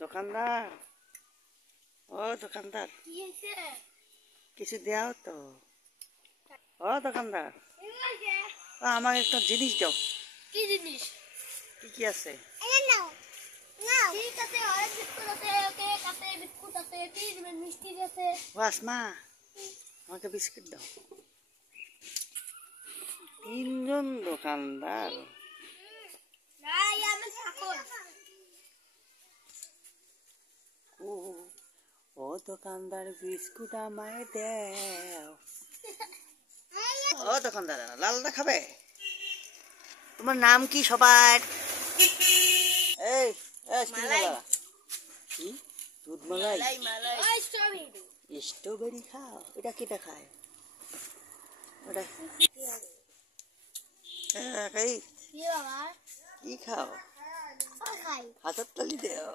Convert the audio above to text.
দোকানদার, ও দোকানদার, কিছু দাও তো। ও দোকানদার, আমাকে একটা জিনিস দাও। কি জিনিস? কি কি আছে? ও আসমা, আমাকে বিস্কুট দাও। তিনজন দোকানদার। ও দোকানদার, বিস্কুট আমায় দাও। ও দোকানদার, লালদা খাবে? তোমার নাম কি সবার? এই কি দুধ মালাই? স্ট্রবেরি খাও? এটা কেটা খায়? ওটা এই কি খাও? হাতের তালি দেও।